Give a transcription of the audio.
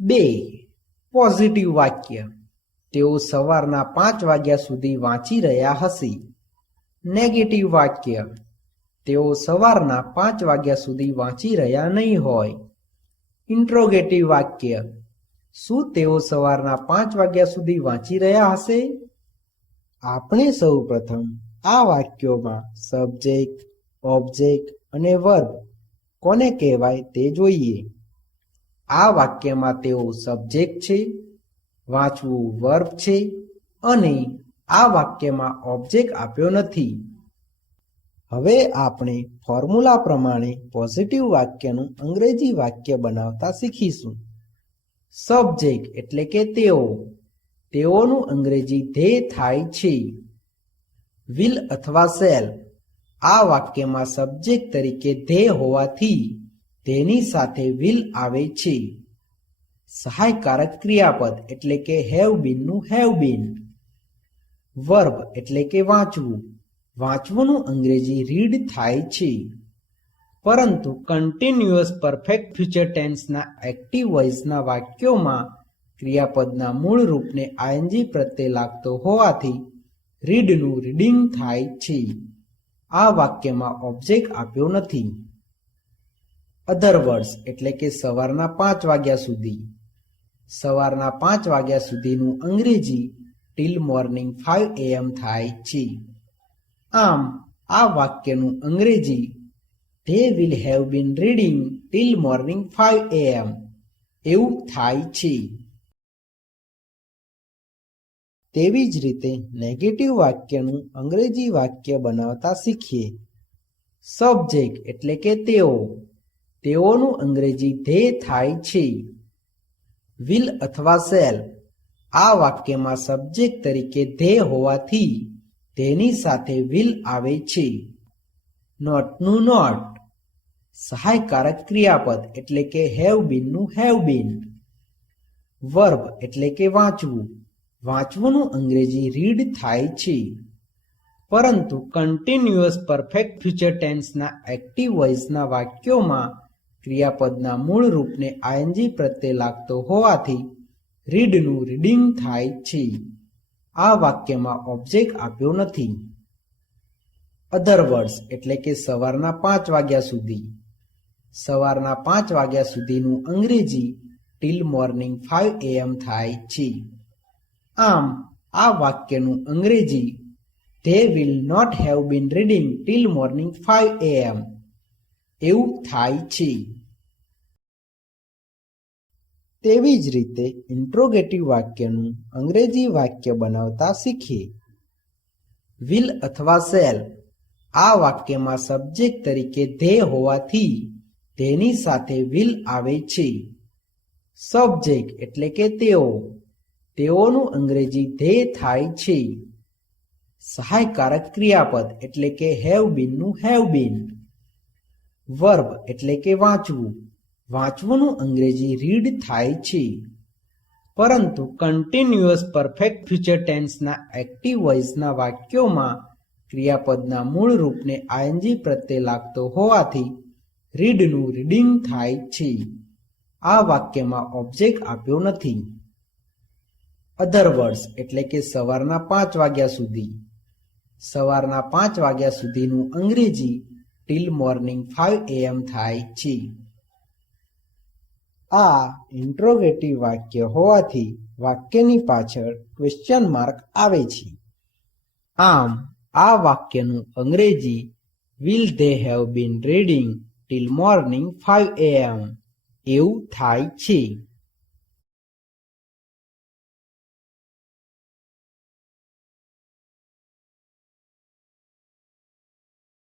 2. Positive વાક્ય. તેઓ સવારના 5 વાગ્યા સુધી વાંચી રહ્યા હશે. નેગેટિવ વાક્ય. તેઓ સવારના 5 વાગ્યા સુધી વાંચી રહ્યા નહીં હોય. ઇન્ટ્રોગેટિવ વાક્ય. શું તેઓ સવારના 5 વાગ્યા સુધી વાંચી રહ્યા હશે? આપણે સૌ પ્રથમ આ વાક્યોમાં સબ્જેક્ટ, ઓબ્જેક્ટ અને વર્બ કોને કહેવાય તે જોઈએ. આ વાક્યમાં તેઓ સબ્જેક્ટ છે, વાંચવું વર્બ છે અને આ વાક્યમાં ઓબ્જેક્ટ આપ્યો નથી. હવે આપણે ફોર્મ્યુલા પ્રમાણે પોઝિટિવ વાક્યનું અંગ્રેજી વાક્ય બનાવતા શીખીશું. સબ્જેક્ટ એટલે કે તેઓ. તેઓનું અંગ્રેજી ધે થાય છે. વિલ અથવા શેલ. આ વાક્યમાં સબ્જેક્ટ તરીકે ધે હોવાથી તેની સાથે વિલ આવે છે. સહાયકારક ક્રિયાપદ એટલે કે હેવ બીનનું હેવ બીન. વર્બ એટલે કે વાંચવું. વાંચવાનું અંગ્રેજી રીડ થાય છે. પરંતુ કન્ટિન્યુઅસ પરફેક્ટ ફ્યુચર ટેન્સના એક્ટિવ વોઇસના વાક્યોમાં ક્રિયાપદના મૂળ રૂપને આઈએનજી પ્રત્યે લાગતો હોવાથી રીડનું રીડિંગ થાય છે. આ વાક્યમાં ઓબ્જેક્ટ આપ્યો નથી. અધર વર્ડ્સ એટલે કે સવારના 5 વાગ્યા સુધી. સવારના 5 વાગ્યા સુધીનું અંગ્રેજી ટીલ મોર્નિંગ 5 AM થાય છે. આમ આ વાક્યનું અંગ્રેજી They will have been reading till morning 5 AM એવું થાય છે. તેવી જ રીતે નેગેટિવ વાક્યનું અંગ્રેજી વાક્ય બનાવતા શીખીએ. સબ્જેક્ટ એટલે કે તેઓ. તેઓનું અંગ્રેજી ધે થાય છે. વિલ અથવા શેલ. આ વાક્યમાં સબ્જેક્ટ તરીકે ધે હોવાથી તેની સાથે વિલ આવે છે. નોટનું નોટ. સહાયકારક ક્રિયાપદ એટલે કે હેવ બીનનું હેવ બીન. વર્બ એટલે કે વાંચવું. વાંચવાનું અંગ્રેજી રીડ થાય છે. પરંતુ કન્ટિન્યુઅસ પરફેક્ટ ફ્યુચર ટેન્સના એક્ટિવ વોઇસના વાક્યોમાં ક્રિયાપદના મૂળ રૂપને આઈએનજી પ્રત્યે લાગતો હોવાથી રીડનું રીડિંગ થાય છે. આ વાક્યમાં ઓબ્જેક્ટ આપ્યો નથી. અધર વર્ડ્સ એટલે કે સવારના 5 વાગ્યા સુધી. સવારના 5 વાગ્યા સુધીનું અંગ્રેજી ટીલ મોર્નિંગ 5 AM થાય છે. આમ આ વાક્યનું અંગ્રેજી They will not have been reading till morning 5 AM એવું થાય છે. તેવી જ રીતે ઇન્ટ્રોગેટિવ વાક્યનું અંગ્રેજી વાક્ય બનાવતા શીખીએ. વિલ અથવા શેલ. આ વાક્યમાં સબ્જેક્ટ તરીકે ધે હોવાથી તેની સાથે વિલ આવે છે. સબ્જેક્ટ એટલે કે તેઓ. તેઓનું અંગ્રેજી ધે થાય છે. સહાયકારક ક્રિયાપદ એટલે કે હેવ બીનનું હેવ બીન. વર્બ એટલે કે વાંચવું. વાંચવાનું અંગ્રેજી રીડ થાય છે. પરંતુ કન્ટિન્યુઅસ પરફેક્ટ ફ્યુચર ટેન્સના એક્ટિવ વોઇસના વાક્યોમાં ક્રિયાપદના મૂળ રૂપને આઈએનજી પ્રત્યે લાગતો હોવાથી રીડનું રીડિંગ થાય છે. આ વાક્યમાં ઓબ્જેક્ટ આપ્યો નથી. અધર વર્ડ્સ એટલે કે સવારના 5 વાગ્યા સુધી. સવારના 5 વાગ્યા સુધીનું અંગ્રેજી ટીલ મોર્નિંગ 5 AM થાય છે. આ ઇન્ટ્રોગેટિવ વાક્ય હોવાથી વાક્યની પાછળ ક્વેશ્ચન માર્ક આવે છે. આમ આ વાક્યનું અંગ્રેજી will they have been reading till morning 5 AM એવું થાય છે.